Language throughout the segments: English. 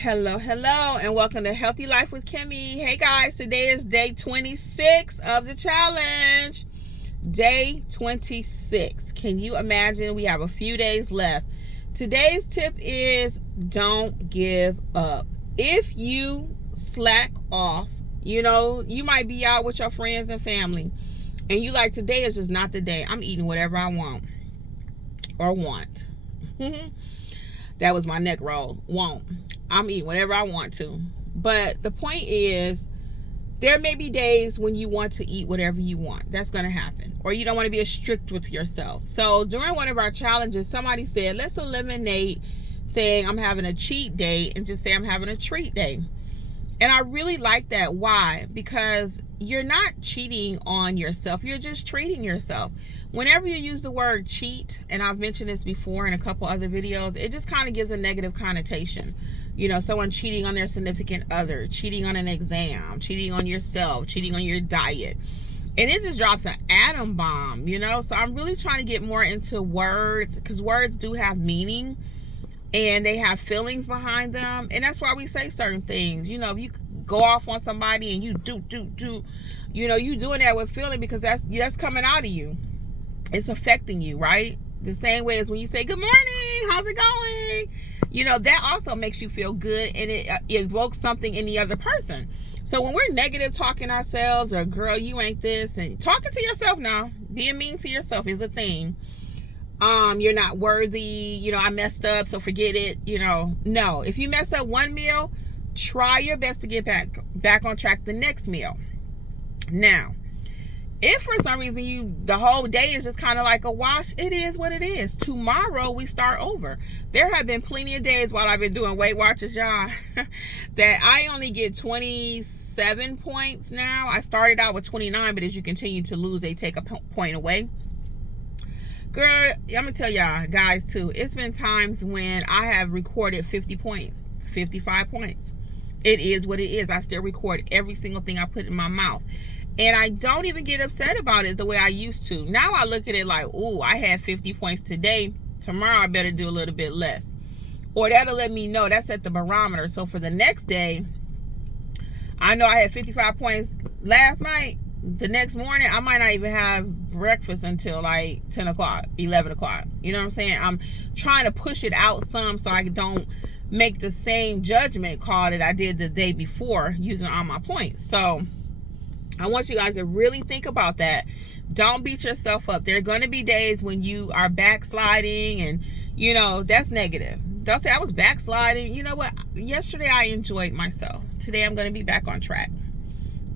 Hello, and welcome to Healthy Life with Kimmi. Hey guys, today is day 26 of the challenge. Day 26. Can you imagine? We have a few days left. Today's tip is don't give up. If you slack off, you might be out with your friends and family, and you like, today is just not the day. I'm eating whatever I want. That was my neck roll. I'm eating whatever I want to. But the point is, there may be days when you want to eat whatever you want. That's going to happen. Or you don't want to be as strict with yourself. So during one of our challenges, somebody said, let's eliminate saying I'm having a cheat day and just say I'm having a treat day. And I really like that. Why? Because you're not cheating on yourself. You're just treating yourself. Whenever you use the word cheat, and I've mentioned this before in a couple other videos, it just kind of gives a negative connotation. Someone cheating on their significant other, cheating on an exam, cheating on yourself, cheating on your diet. And it just drops an atom bomb, So I'm really trying to get more into words, because words do have meaning and they have feelings behind them. And that's why we say certain things. If you go off on somebody and you you doing that with feeling, because that's coming out of you. It's affecting you, right? The same way as when you say, good morning, how's it going? That also makes you feel good, and it evokes something in the other person. So when we're negative talking ourselves, or girl, you ain't this, and talking to yourself now, being mean to yourself is a thing. You're not worthy, I messed up, so forget it. No, if you mess up one meal, try your best to get back on track the next meal. Now, if for some reason the whole day is just kind of like a wash, it is what it is. Tomorrow we start over. There have been plenty of days while I've been doing Weightwatchers, y'all, that I only get 27 points now. I started out with 29, but as you continue to lose, they take a point away. Girl, I'm gonna tell y'all guys too, it's been times when I have recorded 50 points, 55 points. It is what it is. I still record every single thing I put in my mouth. And I don't even get upset about it the way I used to. Now I look at it like, ooh, I had 50 points today. Tomorrow I better do a little bit less. Or that'll let me know. That's at the barometer. So for the next day, I know I had 55 points last night. The next morning, I might not even have breakfast until like 10 o'clock, 11 o'clock. You know what I'm saying? I'm trying to push it out some so I don't make the same judgment call that I did the day before using all my points. So I want you guys to really think about that. Don't beat yourself up. There are going to be days when you are backsliding, and that's negative. Don't say I was backsliding. You know what? Yesterday I enjoyed myself. Today I'm going to be back on track.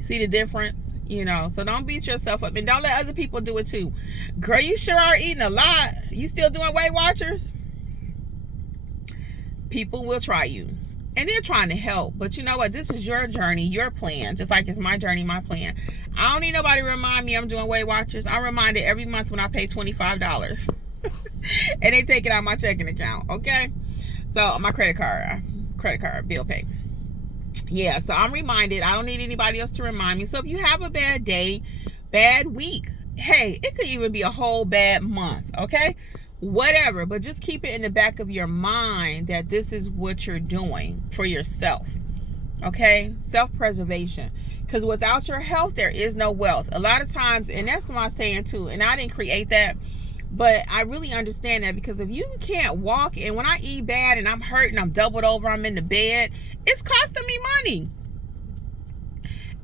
See the difference? So don't beat yourself up, and don't let other people do it too. Girl, you sure are eating a lot. You still doing Weightwatchers? People will try you. And they're trying to help. But you know what? This is your journey, your plan. Just like it's my journey, my plan. I don't need nobody to remind me I'm doing Weightwatchers. I'm reminded every month when I pay $25. And they take it out of my checking account. Okay? So my credit card, bill pay. Yeah, so I'm reminded. I don't need anybody else to remind me. So if you have a bad day, bad week, hey, it could even be a whole bad month. Okay? Whatever, but just keep it in the back of your mind that this is what you're doing for yourself. Okay? Self-preservation. Because without your health, there is no wealth. A lot of times, and that's my saying too, and I didn't create that, but I really understand that, because if you can't walk, and when I eat bad and I'm hurting, I'm doubled over, I'm in the bed, it's costing me money.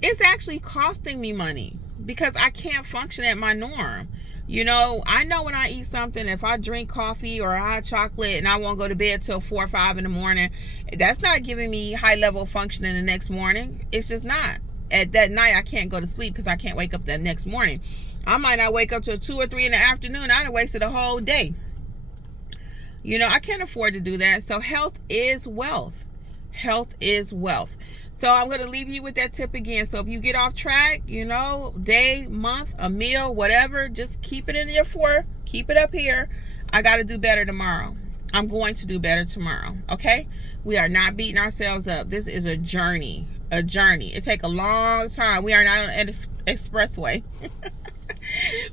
It's actually costing me money because I can't function at my norm. I know when I eat something, if I drink coffee or hot chocolate and I won't go to bed till 4 or 5 in the morning, that's not giving me high level functioning the next morning. It's just not. At that night, I can't go to sleep because I can't wake up the next morning. I might not wake up till 2 or 3 in the afternoon. I done wasted a whole day. I can't afford to do that. So health is wealth. Health is wealth. So I'm going to leave you with that tip again. So if you get off track, day, month, a meal, whatever, just keep it in your 4. Keep it up here. I got to do better tomorrow. I'm going to do better tomorrow. Okay? We are not beating ourselves up. This is a journey. A journey. It takes a long time. We are not on an expressway.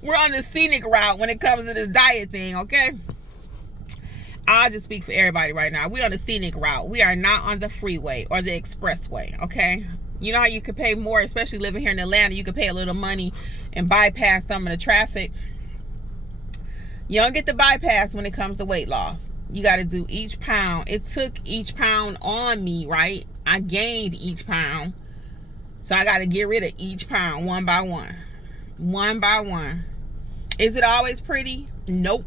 We're on the scenic route when it comes to this diet thing. Okay? I'll just speak for everybody right now. We're on the scenic route. We are not on the freeway or the expressway, okay? You know how you could pay more, especially living here in Atlanta, you could pay a little money and bypass some of the traffic. You don't get the bypass when it comes to weight loss. You got to do each pound. It took each pound on me, right? I gained each pound. So I got to get rid of each pound one by one. One by one. Is it always pretty? Nope.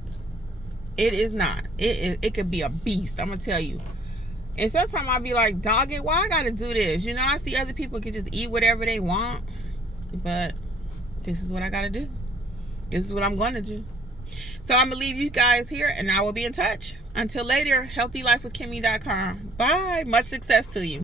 It is not. It could be a beast, I'm going to tell you. And sometimes I'll be like, dog it, why I got to do this? You know, I see other people can just eat whatever they want. But this is what I got to do. This is what I'm going to do. So I'm going to leave you guys here, and I will be in touch. Until later, healthylifewithkimmi.com. Bye. Much success to you.